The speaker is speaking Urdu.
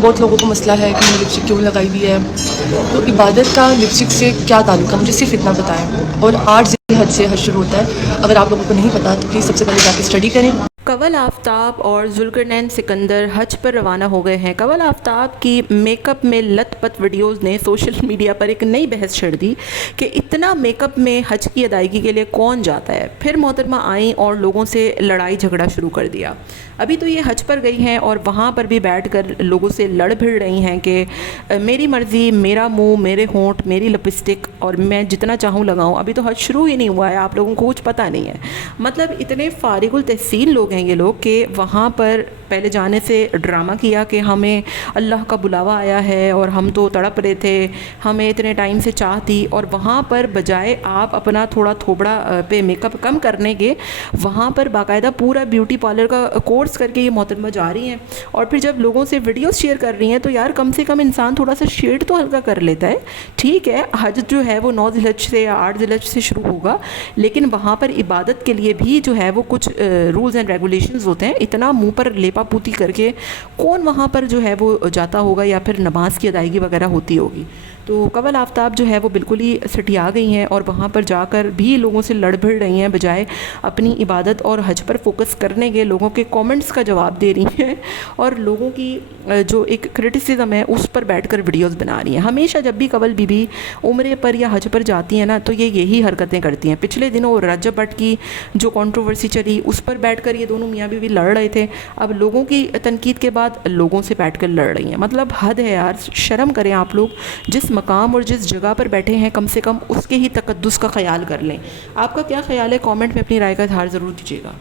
بہت لوگوں کو مسئلہ ہے کہ لپسٹک کیوں لگائی ہوئی ہے. تو عبادت کا لپسٹک سے کیا تعلق ہے؟ مجھے صرف اتنا بتائیں. اور 8 ذی الحج سے حج شروع ہوتا ہے. اگر آپ لوگوں کو نہیں پتا تو پلیز سب سے پہلے جا کے اسٹڈی کریں. کنول آفتاب اور ذوالقرنین سکندر حج پر روانہ ہو گئے ہیں. کنول آفتاب کی میک اپ میں لت پت ویڈیوز نے سوشل میڈیا پر ایک نئی بحث چھڑ دی کہ اتنا میک اپ میں حج کی ادائیگی کے لیے کون جاتا ہے. پھر محترمہ آئیں اور لوگوں سے لڑائی جھگڑا شروع کر دیا. ابھی تو یہ حج پر گئی ہیں اور وہاں پر بھی بیٹھ کر لوگوں سے لڑ بھڑ رہی ہیں کہ میری مرضی، میرا منہ، میرے ہونٹ، میری لپسٹک، اور میں جتنا چاہوں لگاؤں. ابھی تو حج شروع ہی نہیں ہوا ہے، آپ لوگوں کو کچھ پتہ نہیں ہے. مطلب اتنے فارغ التحصیل لوگ ہیں یہ لوگ کہ وہاں پر پہلے جانے سے ڈرامہ کیا کہ ہمیں اللہ کا بلاوا آیا ہے اور ہم تو تڑپ رہے تھے، ہمیں اتنے ٹائم سے چاہ تھی. اور وہاں پر بجائے آپ اپنا تھوڑا تھوبڑا پہ میک اپ کم کرنے کے، وہاں پر باقاعدہ پورا بیوٹی پارلر کا کورس کر کے یہ محترمہ جا رہی ہیں. اور پھر جب لوگوں سے ویڈیوز شیئر کر رہی ہیں تو یار کم سے کم انسان تھوڑا سا شیڈ تو ہلکا کر لیتا ہے. ٹھیک ہے حج جو ہے وہ 9 ذی الحج سے یا 8 ذی الحج سے شروع ہوگا، لیکن وہاں پر عبادت کے لیے بھی جو ہے وہ کچھ رولز اینڈ ریگولیشنز ہوتے ہیں. اتنا منہ پر لیپا پوتی کر کے کون وہاں پر جو ہے وہ جاتا ہوگا، یا پھر نماز کی ادائیگی وغیرہ ہوتی ہوگی. تو کنول آفتاب جو ہے وہ بالکل ہی سٹیا گئی ہیں اور وہاں پر جا کر بھی لوگوں سے لڑ بھڑ رہی ہیں، بجائے اپنی عبادت اور حج پر فوکس کرنے کے لوگوں کے کامنٹس کا جواب دے رہی ہیں اور لوگوں کی جو ایک کرٹیسزم ہے اس پر بیٹھ کر ویڈیوز بنا رہی ہیں. ہمیشہ جب بھی کنول بی بی عمرے پر یا حج پر جاتی ہیں نا تو یہ یہی حرکتیں کرتی ہیں. پچھلے دنوں رجب بٹ کی جو کنٹروورسی چلی اس پر بیٹھ کر یہ دونوں میاں بیوی لڑ رہے تھے. اب لوگوں کی تنقید کے بعد لوگوں سے بیٹھ کر لڑ رہی ہیں. مطلب حد ہے یار، شرم کریں آپ لوگ. جس مقام اور جس جگہ پر بیٹھے ہیں کم سے کم اس کے ہی تقدس کا خیال کر لیں. آپ کا کیا خیال ہے؟ کامنٹ میں اپنی رائے کا اظہار ضرور کیجیے گا.